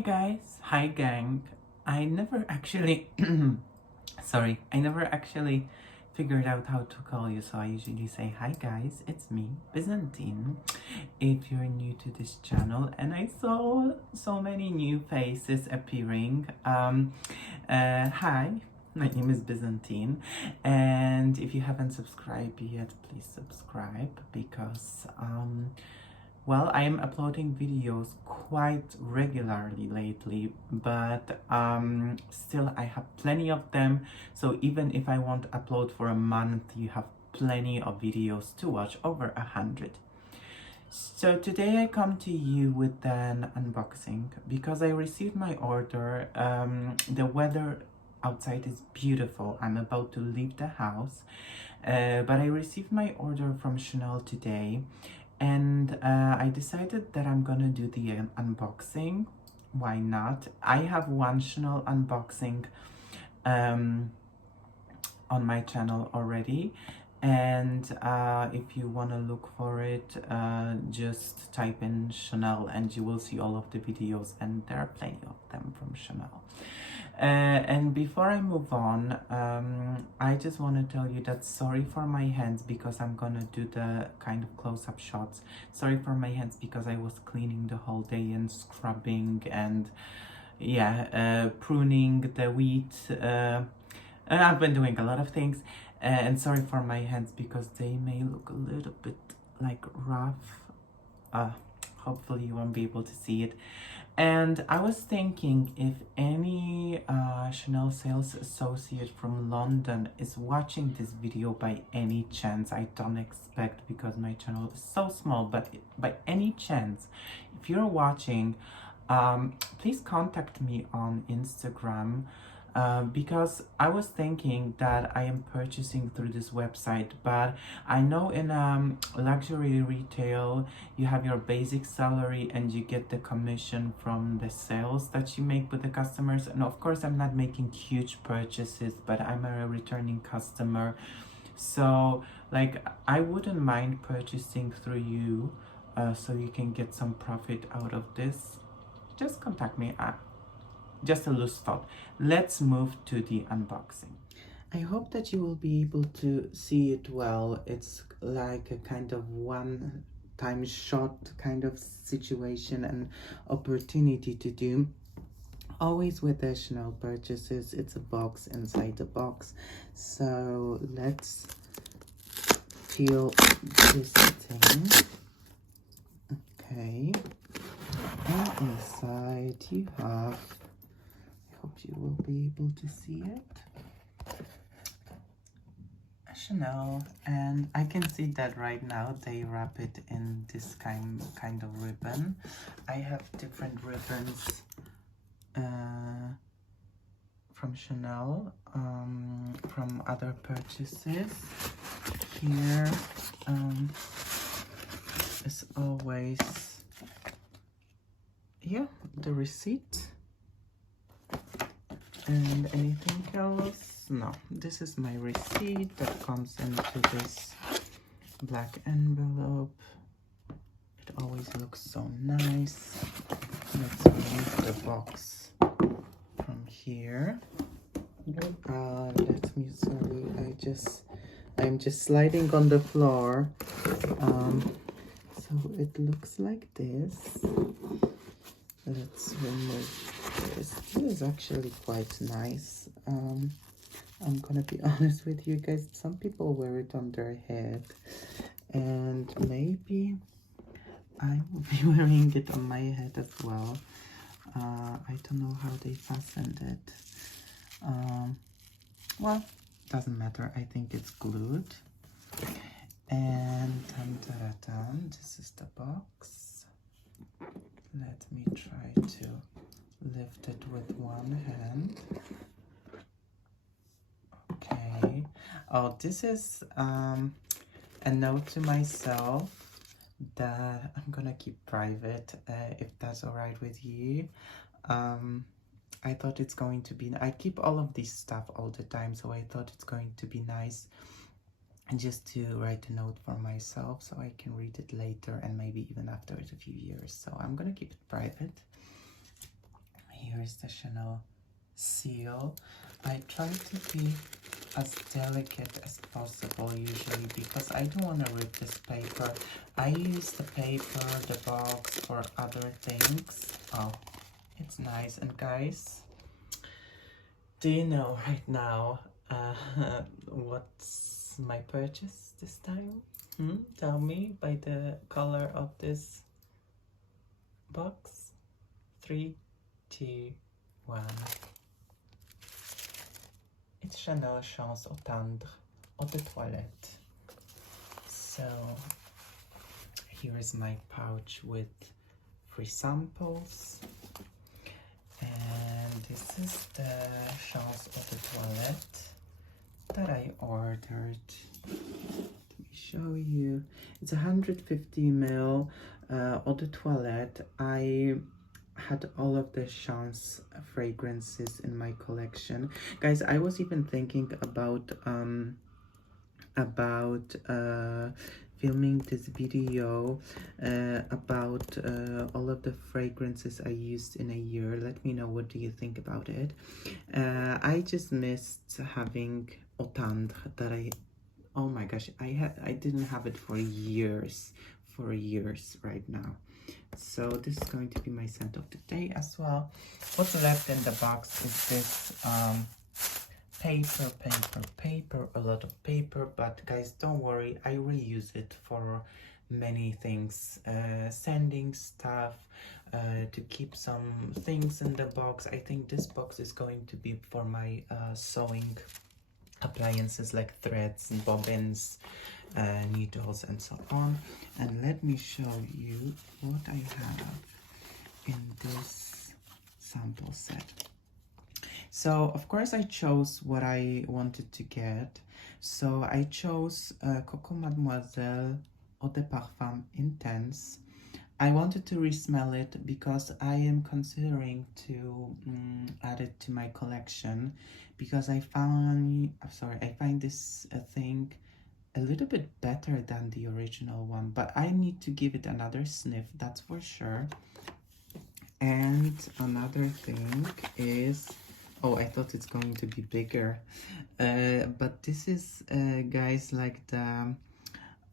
guys, hi gang. I never actually, I never actually figured out how to call you, so I usually say hi guys, it's me, Byzantine. If you're new to this channel, and I saw so many new faces appearing, hi. My name is Byzantine, and if you haven't subscribed yet, please subscribe because well, I am uploading videos quite regularly lately, but still I have plenty of them. So even if I won't upload for a month, you have plenty of videos to watch, over 100. So today I come to you with an unboxing because I received my order. The weather outside is beautiful. I'm about to leave the house, but I received my order from Chanel today. And I decided that I'm gonna do the unboxing. Why not? I have one Chanel unboxing on my channel already, and if you want to look for it, just type in Chanel and you will see all of the videos, and there are plenty of them from Chanel. And before I move on, I just want to tell you that sorry for my hands because I'm gonna do the kind of close-up shots. Sorry for my hands because I was cleaning the whole day and scrubbing and pruning the wheat. And I've been doing a lot of things. And sorry for my hands because they may look a little bit like rough. Hopefully you won't be able to see it. And I was thinking if any Chanel sales associate from London is watching this video by any chance. I don't expect because my channel is so small, but by any chance, if you're watching, please contact me on Instagram. Because I was thinking that I am purchasing through this website, but I know in luxury retail you have your basic salary and you get the commission from the sales that you make with the customers. And of course I'm not making huge purchases, but I'm a returning customer, so like I wouldn't mind purchasing through you, so you can get some profit out of this. Just contact me. Just a loose thought. Let's move to the unboxing. I hope that you will be able to see it well. It's like a kind of one-time shot kind of situation and opportunity to do. Always with the Chanel purchases, it's a box inside a box. So let's peel this thing. Okay. And inside you have, hope you will be able to see it, Chanel, and I can see that right now they wrap it in this kind of ribbon. I have different ribbons from Chanel, from other purchases. Here is always the receipt. And anything else? No, this is my receipt that comes into this black envelope. It always looks so nice. Let's remove the box from here. I'm just sliding on the floor. So it looks like this. Let's remove this. This is actually quite nice. I'm gonna be honest with you guys, some people wear it on their head, and maybe I will be wearing it on my head as well. I don't know how they fastened it. Well, doesn't matter. I think it's glued. And this is the box. Let me try to lift it with one hand. Okay. Oh, this is a note to myself that I'm gonna keep private, if that's all right with you. I thought it's going to be, I keep all of this stuff all the time, so I thought it's going to be nice and just to write a note for myself so I can read it later and maybe even after a few years. So I'm gonna keep it private. here is the Chanel seal. I try to be as delicate as possible usually because I don't want to rip this paper. I use the paper, the box for other things. Oh, it's nice. And guys, do you know right now what's my purchase this time? Tell me by the color of this box. 3, 2, 1. It's Chanel Chance au Tendre Eau de Toilette. So here is my pouch with free samples. And this is the Chance Eau de Toilette that I ordered. Let me show you. It's 150 ml Eau de Toilette. I had all of the Chance fragrances in my collection. Guys, I was even thinking about filming this video about all of the fragrances I used in a year. Let me know, what do you think about it? I just missed having Eau Tendre that oh my gosh, I didn't have it for years right now. So this is going to be my scent of the day as well. What's left in the box is this paper, a lot of paper, but guys, don't worry, I reuse it for many things, sending stuff, to keep some things in the box. I think this box is going to be for my sewing appliances like threads and bobbins, needles and so on. And let me show you what I have in this sample set. So of course I chose what I wanted to get. So I chose Coco Mademoiselle Eau de Parfum Intense. I wanted to resmell it because I am considering to add it to my collection, because I find this thing a little bit better than the original one, but I need to give it another sniff, that's for sure. And another thing is, oh, I thought it's going to be bigger, but this is guys, like the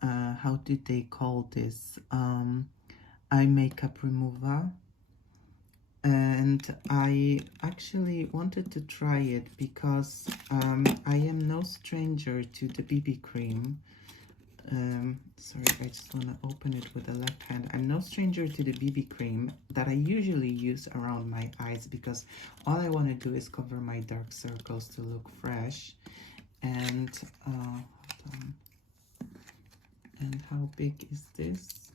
how do they call this, eye makeup remover. And I actually wanted to try it because I am no stranger to the BB cream. Sorry, I just want to open it with the left hand. I'm no stranger to the BB cream that I usually use around my eyes, because all I want to do is cover my dark circles to look fresh. And hold on. And how big is this?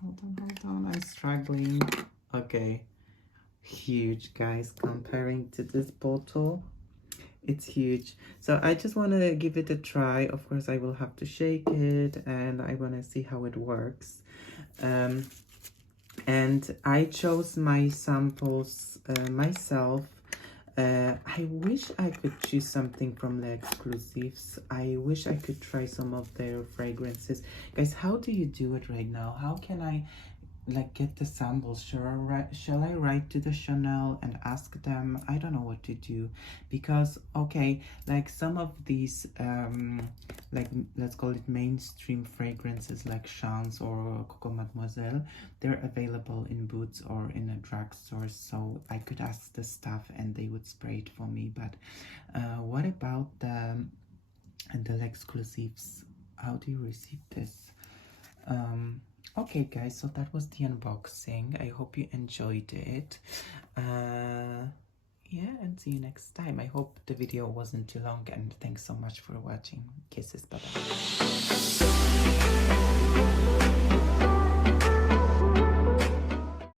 Hold on, I'm struggling. Okay, huge, guys. Comparing to this bottle, it's huge. So I just want to give it a try. Of course, I will have to shake it, and I want to see how it works. And I chose my samples myself. I wish I could choose something from the exclusives. I wish I could try some of their fragrances. Guys, how do you do it right now? How can I like get the samples? Shall I write to the Chanel and ask them? I don't know what to do, because okay, like some of these like, let's call it mainstream fragrances like Chance or Coco Mademoiselle, they're available in Boots or in a drugstore, so I could ask the staff and they would spray it for me. But what about the exclusives? How do you receive this? Okay guys, so that was the unboxing. I hope you enjoyed it. Yeah, and see you next time. I hope the video wasn't too long, and thanks so much for watching. Kisses, bye bye.